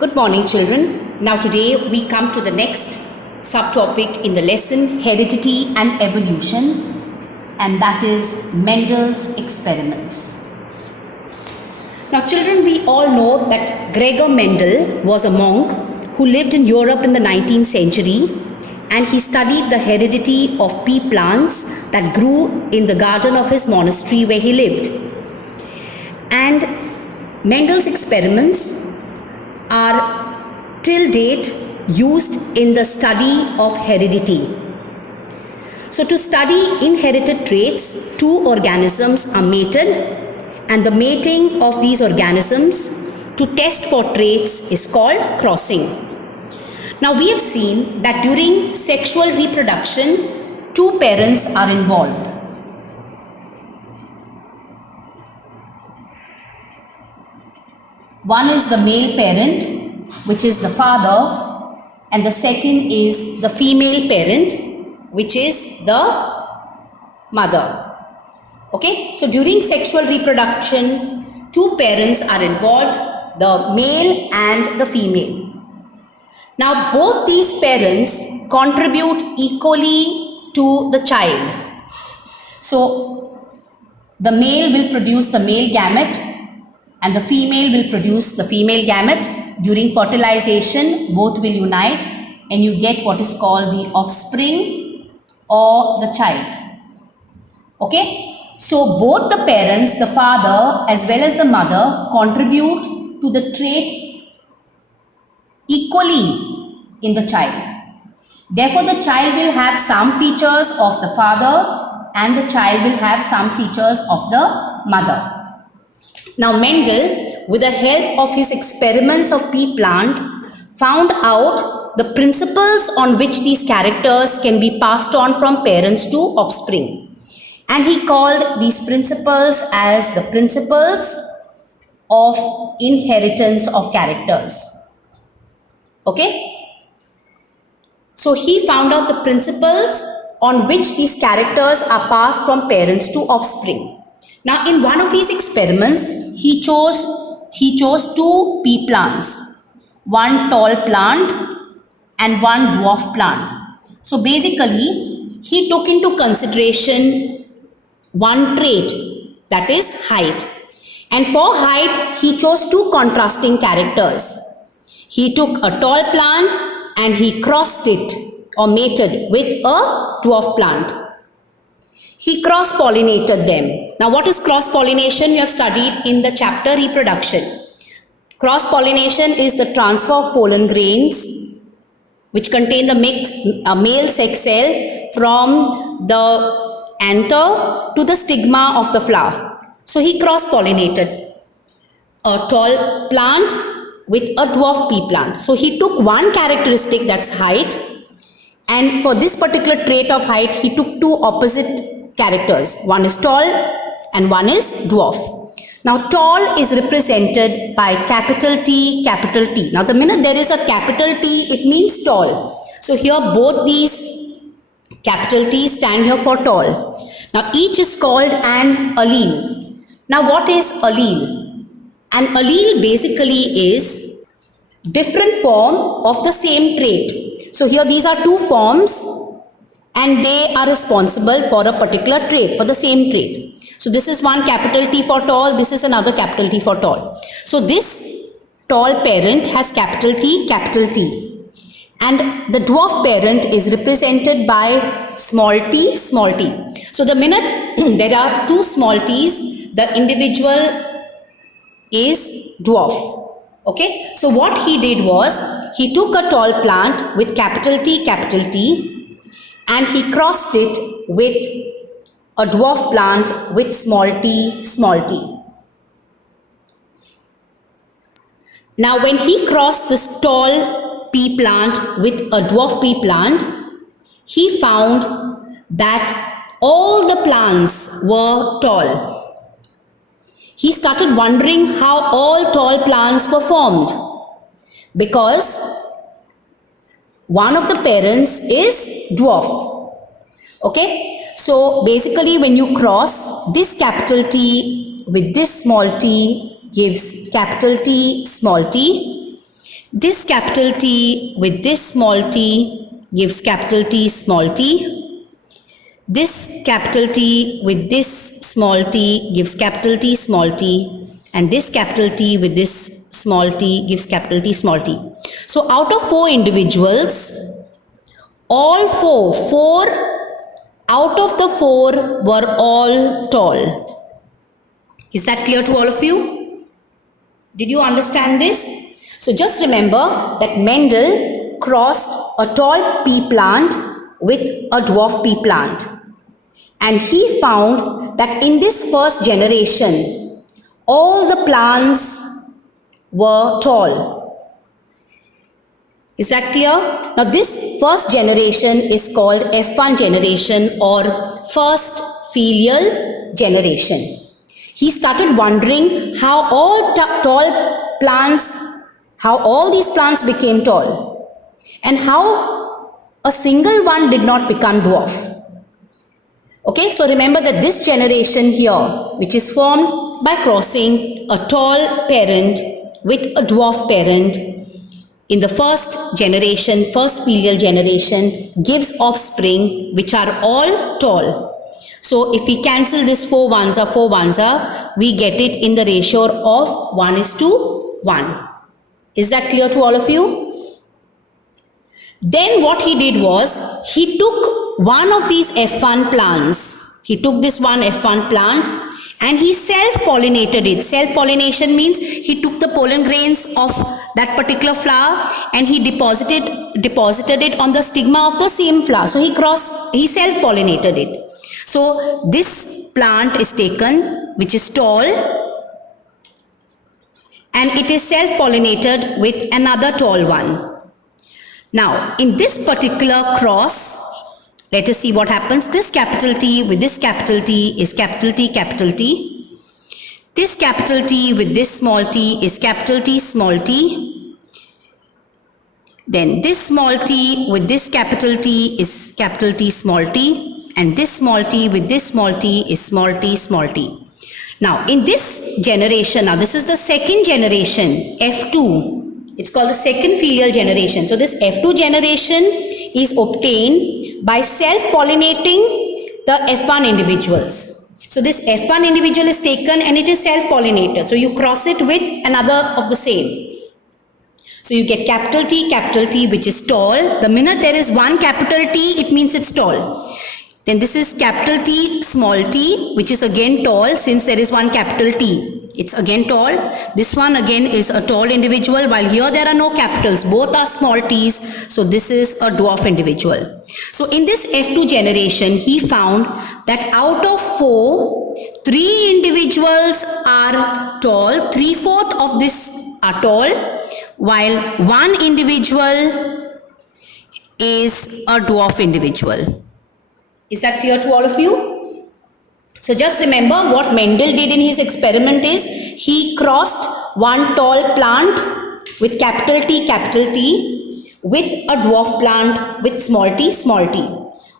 Good morning, children. Now today we come to the next subtopic in the lesson, heredity and evolution, and that is Mendel's experiments. Now children, we all know that Gregor Mendel was a monk who lived in Europe in the 19th century, and he studied the heredity of pea plants that grew in the garden of his monastery where he lived. And Mendel's experiments are till date used in the study of heredity. So to study inherited traits, two organisms are mated, and the mating of these organisms to test for traits is called crossing. Now we have seen that during sexual reproduction, two parents are involved. One is the male parent, which is the father, and the second is the female parent, which is the mother. Okay, so during sexual reproduction, two parents are involved, the male and the female. Now both these parents contribute equally to the child. So the male will produce the male gamete and the female will produce the female gamete. During fertilization, both will unite and you get what is called the offspring or the child. Okay, so both the parents, the father as well as the mother, contribute to the trait equally in the child. Therefore, the child will have some features of the father and the child will have some features of the mother. Now Mendel, with the help of his experiments of pea plant, found out the principles on which these characters can be passed on from parents to offspring. And he called these principles as the principles of inheritance of characters. Okay? So he found out the principles on which these characters are passed from parents to offspring. Now in one of his experiments, he chose two pea plants, one tall plant and one dwarf plant. So basically, he took into consideration one trait, that is height. And for height, he chose two contrasting characters. He took a tall plant and he crossed it or mated with a dwarf plant. He cross-pollinated them. Now what is cross-pollination? We have studied in the chapter reproduction. Cross-pollination is the transfer of pollen grains which contain the male sex cell from the anther to the stigma of the flower. So he cross-pollinated a tall plant with a dwarf pea plant. So he took one characteristic, that's height, and for this particular trait of height, he took two opposite characters. One is tall and one is dwarf. Now tall is represented by capital T, capital T. Now the minute there is a capital T, it means tall. So here both these capital T stand here for tall. Now each is called an allele. Now what is allele? An allele basically is different form of the same trait. So here these are two forms and they are responsible for a particular trait, for the same trait. So this is one capital T for tall, this is another capital T for tall. So this tall parent has capital T, and the dwarf parent is represented by small t, small t. So the minute there are two small t's, the individual is dwarf. Okay, so what he did was, he took a tall plant with capital T, and he crossed it with a dwarf plant with small t, small t. Now when he crossed this tall pea plant with a dwarf pea plant, he found that all the plants were tall. He started wondering how all tall plants were formed, because one of the parents is dwarf. Okay, so basically when you cross this capital T with this small t gives capital T, small t, This capital T with this small t gives capital T small t. This capital T with this small t gives capital T small t. And this capital T with this small t gives capital T small t. So out of 4 individuals, all four out of the 4 were all tall. Is that clear to all of you? Did you understand this? So just remember that Mendel crossed a tall pea plant with a dwarf pea plant. And he found that in this first generation, all the plants were tall. Is that clear? Now this first generation is called F1 generation or first filial generation. He started wondering how all these plants became tall and how a single one did not become dwarf. Okay, so remember that this generation here, which is formed by crossing a tall parent with a dwarf parent, in the first generation, first filial generation, gives offspring which are all tall. So if we cancel this 4 ones are, we get it in the ratio of 1:1. Is that clear to all of you? Then what he did was, he took one of these F1 plants. He took this one F1 plant and he self-pollinated it. Self-pollination means he took the pollen grains of that particular flower and he deposited it on the stigma of the same flower. So he self-pollinated it. So this plant is taken, which is tall, and it is self-pollinated with another tall one. Now, in this particular cross, let us see what happens. This capital T with this capital T is capital T, capital T. This capital T with this small t is capital T, small t. Then this small t with this capital T is capital T, small t. And this small t with this small t is small t, small t. Now, in this generation, now this is the second generation, F2. It's called the second filial generation. So this F2 generation is obtained by self-pollinating the F1 individuals. So this F1 individual is taken and it is self-pollinated. So you cross it with another of the same. So you get capital T, which is tall. The minute there is one capital T, it means it's tall. Then this is capital T, small t, which is again tall since there is one capital T. It's again tall. This one again is a tall individual, while here there are no capitals. Both are small t's. So this is a dwarf individual. So in this F2 generation, he found that out of 4, 3 individuals are tall. 3/4 of this are tall, while 1 individual is a dwarf individual. Is that clear to all of you? So just remember what Mendel did in his experiment is he crossed one tall plant with capital T with a dwarf plant with small t, small t.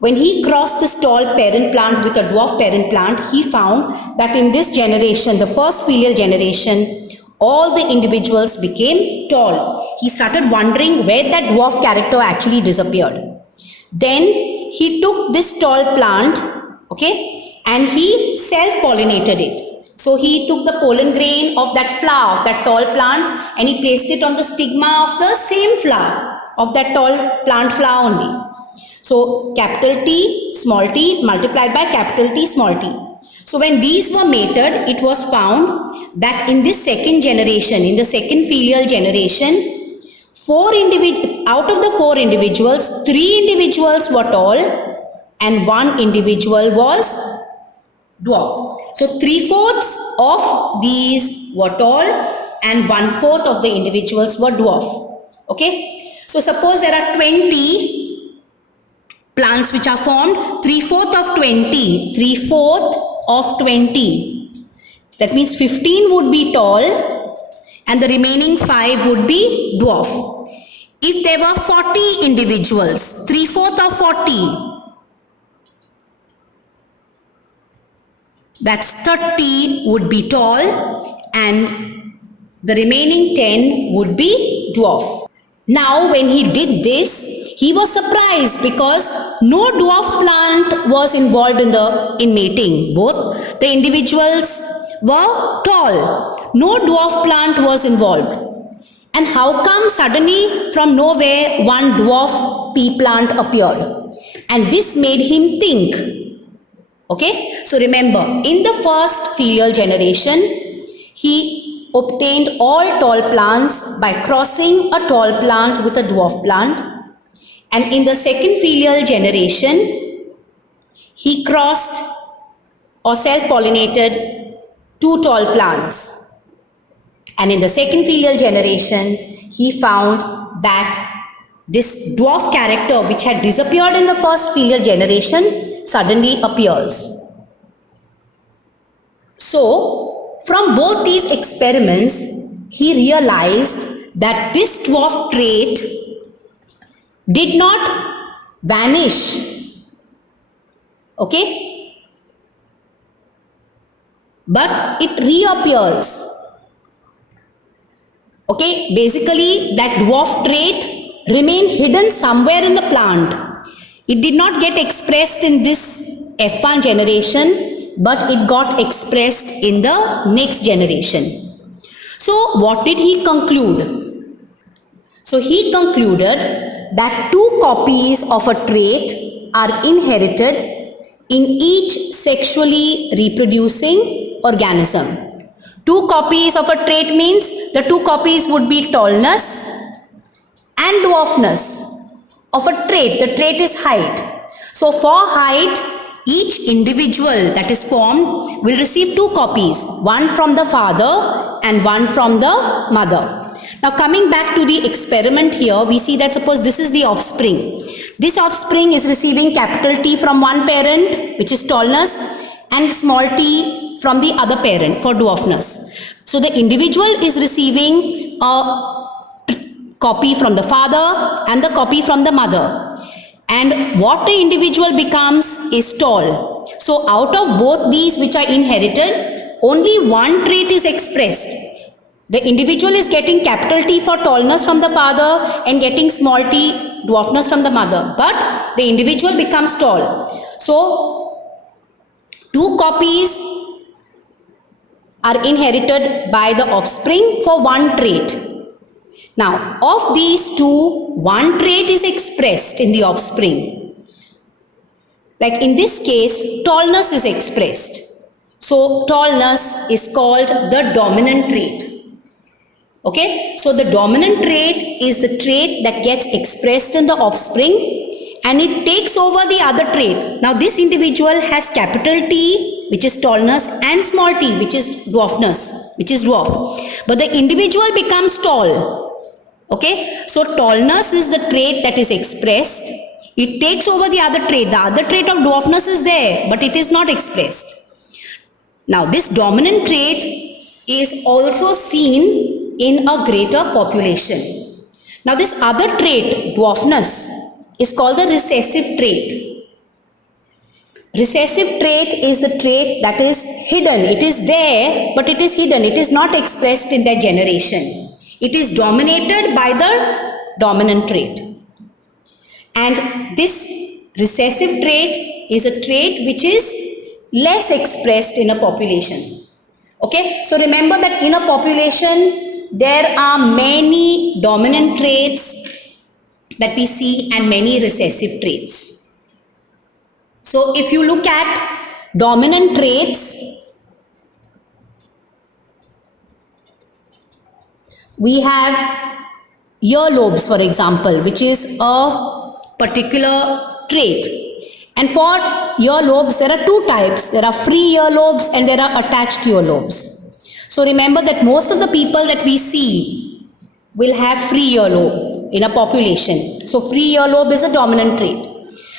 When he crossed this tall parent plant with a dwarf parent plant, he found that in this generation, the first filial generation, all the individuals became tall. He started wondering where that dwarf character actually disappeared. Then he took this tall plant, okay, and he self-pollinated it. So he took the pollen grain of that flower, of that tall plant, and he placed it on the stigma of the same flower, of that tall plant flower only. So capital T, small t multiplied by capital T, small t. So when these were mated, it was found that in this second generation, in the second filial generation, out of the 4 individuals, 3 individuals were tall and 1 individual was dwarf. So 3/4 of these were tall and 1/4 of the individuals were dwarf. Okay. So suppose there are 20 plants which are formed, 3/4 of 20, 3/4 of 20. That means 15 would be tall and the remaining 5 would be dwarf. If there were 40 individuals, 3/4 of 40, that's 30 would be tall and The remaining 10 would be dwarf. Now when he did this, he was surprised because no dwarf plant was involved in mating. Both the individuals were tall. No dwarf plant was involved. And how come suddenly from nowhere one dwarf pea plant appeared? And this made him think. Okay, so remember, in the first filial generation, he obtained all tall plants by crossing a tall plant with a dwarf plant. And in the second filial generation, he crossed or self-pollinated 2 tall plants. And in the second filial generation, he found that this dwarf character which had disappeared in the first filial generation suddenly appears. So, from both these experiments, he realized that this dwarf trait did not vanish, okay, but it reappears. Okay, basically that dwarf trait remained hidden somewhere in the plant. It did not get expressed in this F1 generation, but it got expressed in the next generation. So what did he conclude? So he concluded that 2 copies of a trait are inherited in each sexually reproducing organism. 2 copies of a trait means the 2 copies would be tallness and dwarfness of a trait. The trait is height. So for height, each individual that is formed will receive 2 copies, one from the father and one from the mother. Now coming back to the experiment here, we see that suppose this is the offspring. This offspring is receiving capital T from one parent, which is tallness, and small t from the other parent for dwarfness. So the individual is receiving a copy from the father and the copy from the mother. And what the individual becomes is tall. So out of both these which are inherited, only one trait is expressed. The individual is getting capital T for tallness from the father and getting small t dwarfness from the mother. But the individual becomes tall. So 2 copies are inherited by the offspring for one trait. Now, of these 2, one trait is expressed in the offspring. Like in this case, tallness is expressed. So, tallness is called the dominant trait. Okay, so the dominant trait is the trait that gets expressed in the offspring and it takes over the other trait. Now, this individual has capital T, which is tallness, and small t, which is dwarfness, which is dwarf. But the individual becomes tall. Okay, so tallness is the trait that is expressed. It takes over the other trait. The other trait of dwarfness is there, but it is not expressed. Now, this dominant trait is also seen in a greater population. Now, this other trait, dwarfness, is called the recessive trait. Recessive trait is the trait that is hidden. It is there, but it is hidden. It is not expressed in their generation. It is dominated by the dominant trait. And this recessive trait is a trait which is less expressed in a population. Okay, so remember that in a population there are many dominant traits that we see and many recessive traits. So if you look at dominant traits, we have earlobes, for example, which is a particular trait. And for earlobes, there are 2 types. There are free earlobes and there are attached earlobes. So remember that most of the people that we see will have free earlobe in a population. So free earlobe is a dominant trait.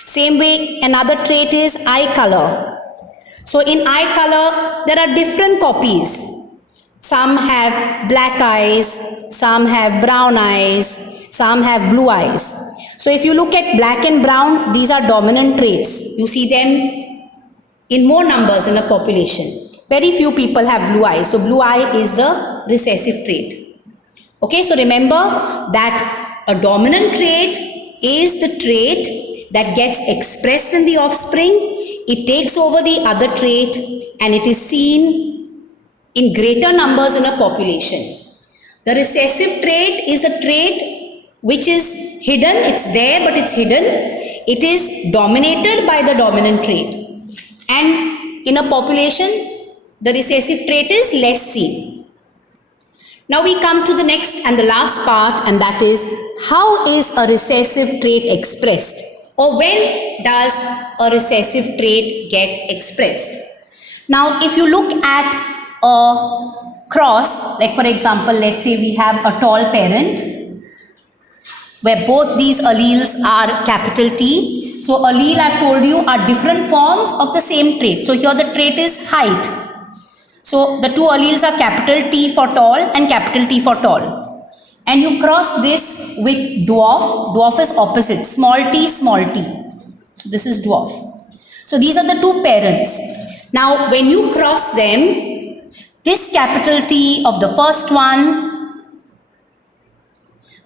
Same way, another trait is eye color. So in eye color, there are different copies. Some have black eyes, some have brown eyes, some have blue eyes. So if you look at black and brown, these are dominant traits. You see them in more numbers in a population. Very few people have blue eyes. So blue eye is the recessive trait. Okay, so remember that a dominant trait is the trait that gets expressed in the offspring. It takes over the other trait and it is seen in greater numbers in a population. The recessive trait is a trait which is hidden. It's there, but it's hidden. It is dominated by the dominant trait. And in a population, the recessive trait is less seen. Now we come to the next and the last part, and that is, how is a recessive trait expressed? Or when does a recessive trait get expressed? Now, if you look at a cross, like for example, let's say we have a tall parent where both these alleles are capital T. So allele, I've told you, are different forms of the same trait. So here the trait is height. So the two alleles are capital T for tall and capital T for tall. And you cross this with dwarf. Dwarf is opposite, small t, small t. So this is dwarf. So these are the two parents. Now when you cross them, this capital T of the first one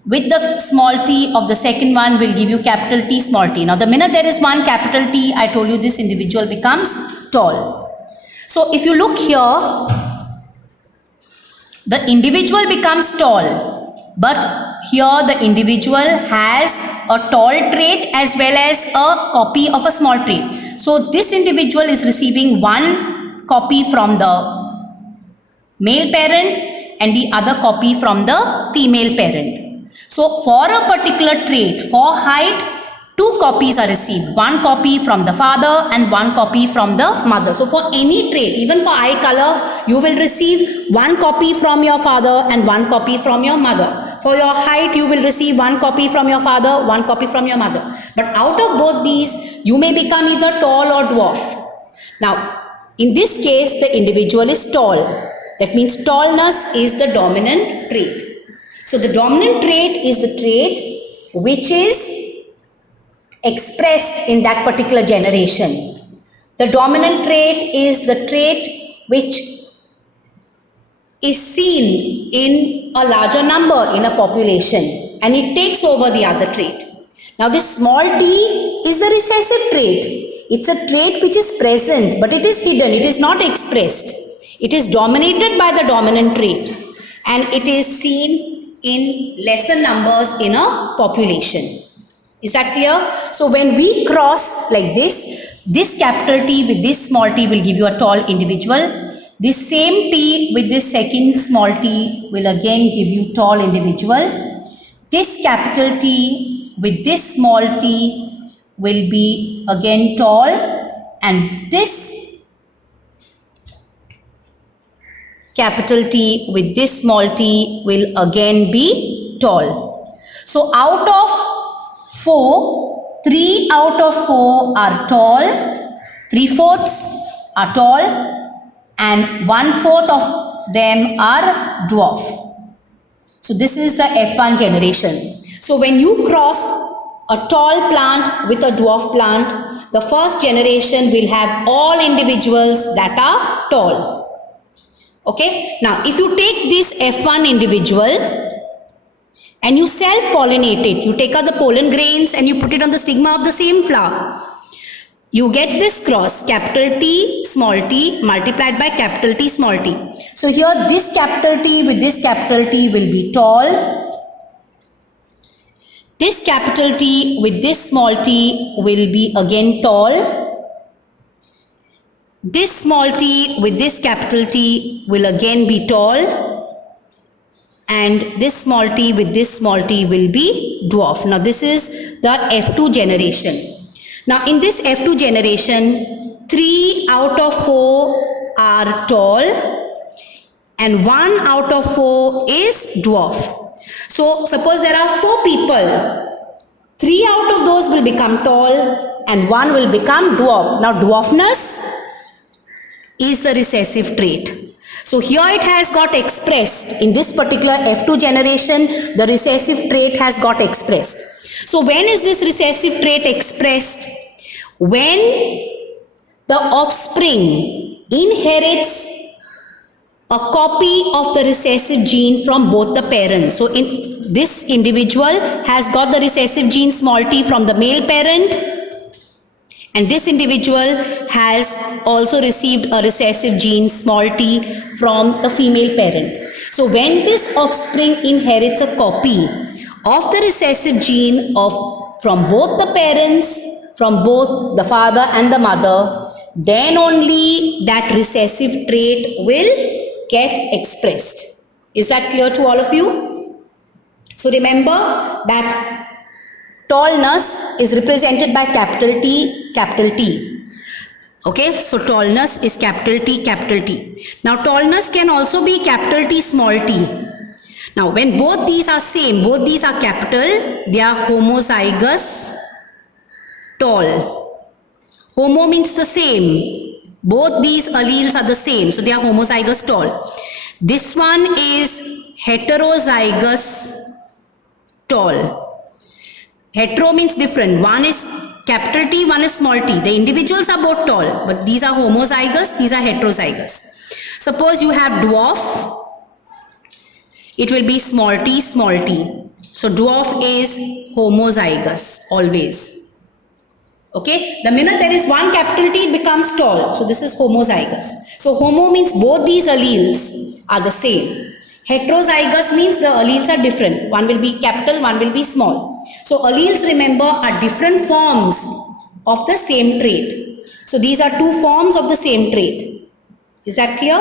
with the small t of the second one will give you capital T, small t. Now the minute there is one capital T, I told you this individual becomes tall. So if you look here, the individual becomes tall, but here the individual has a tall trait as well as a copy of a small trait. So this individual is receiving one copy from the male parent and the other copy from the female parent. So for a particular trait, for height, two copies are received. One copy from the father and one copy from the mother. So for any trait, even for eye color, you will receive one copy from your father and one copy from your mother. For your height, you will receive one copy from your father, one copy from your mother. But out of both these, you may become either tall or dwarf. Now, in this case, the individual is tall. That means tallness is the dominant trait. So the dominant trait is the trait which is expressed in that particular generation. The dominant trait is the trait which is seen in a larger number in a population and it takes over the other trait. Now this small t is the recessive trait. It's a trait which is present but it is hidden, it is not expressed. It is dominated by the dominant trait and it is seen in lesser numbers in a population. Is that clear? So when we cross like this capital T with this small t will give you a tall individual. This same t with this second small t will again give you tall individual. This capital T with this small t will be again tall, and this capital T with this small t will again be tall. So out of 4, 3 out of 4 are tall, 3/4 are tall, and 1/4 of them are dwarf. So this is the F1 generation. So when you cross a tall plant with a dwarf plant, the first generation will have all individuals that are tall. Okay, now if you take this F1 individual and you self-pollinate it, you take out the pollen grains and you put it on the stigma of the same flower, you get this cross, capital T small t multiplied by capital T small t. So here this capital T with this capital T will be tall. This capital T with this small t will be again tall. This small t with this capital T will again be tall, and this small t with this small t will be dwarf. Now this is the F2 generation. Now in this F2 generation, 3 out of 4 are tall and 1 out of 4 is dwarf. So suppose there are 4 people, 3 out of those will become tall and 1 will become dwarf. Now dwarfness is the recessive trait. So here it has got expressed in this particular F2 generation, the recessive trait has got expressed. So when is this recessive trait expressed? When the offspring inherits a copy of the recessive gene from both the parents. So this individual has got the recessive gene small t from the male parent, and this individual has also received a recessive gene small t from the female parent. So when this offspring inherits a copy of the recessive gene from both the parents, from both the father and the mother, then only that recessive trait will get expressed. Is that clear to all of you? So remember that tallness is represented by capital T, capital T. Okay, so tallness is capital T, capital T. Now tallness can also be capital T, small t. Now when both these are same, both these are capital, they are homozygous tall. Homo means the same. Both these alleles are the same, so they are homozygous tall. This one is heterozygous tall. Hetero means different. One is capital T, one is small t. The individuals are both tall, but these are homozygous, these are heterozygous. Suppose you have dwarf, it will be small t, small t. So dwarf is homozygous always. Okay, the minute there is one capital T, it becomes tall. So this is homozygous. So homo means both these alleles are the same. Heterozygous means the alleles are different. One will be capital, one will be small. So alleles, remember, are different forms of the same trait. So these are two forms of the same trait. Is that clear?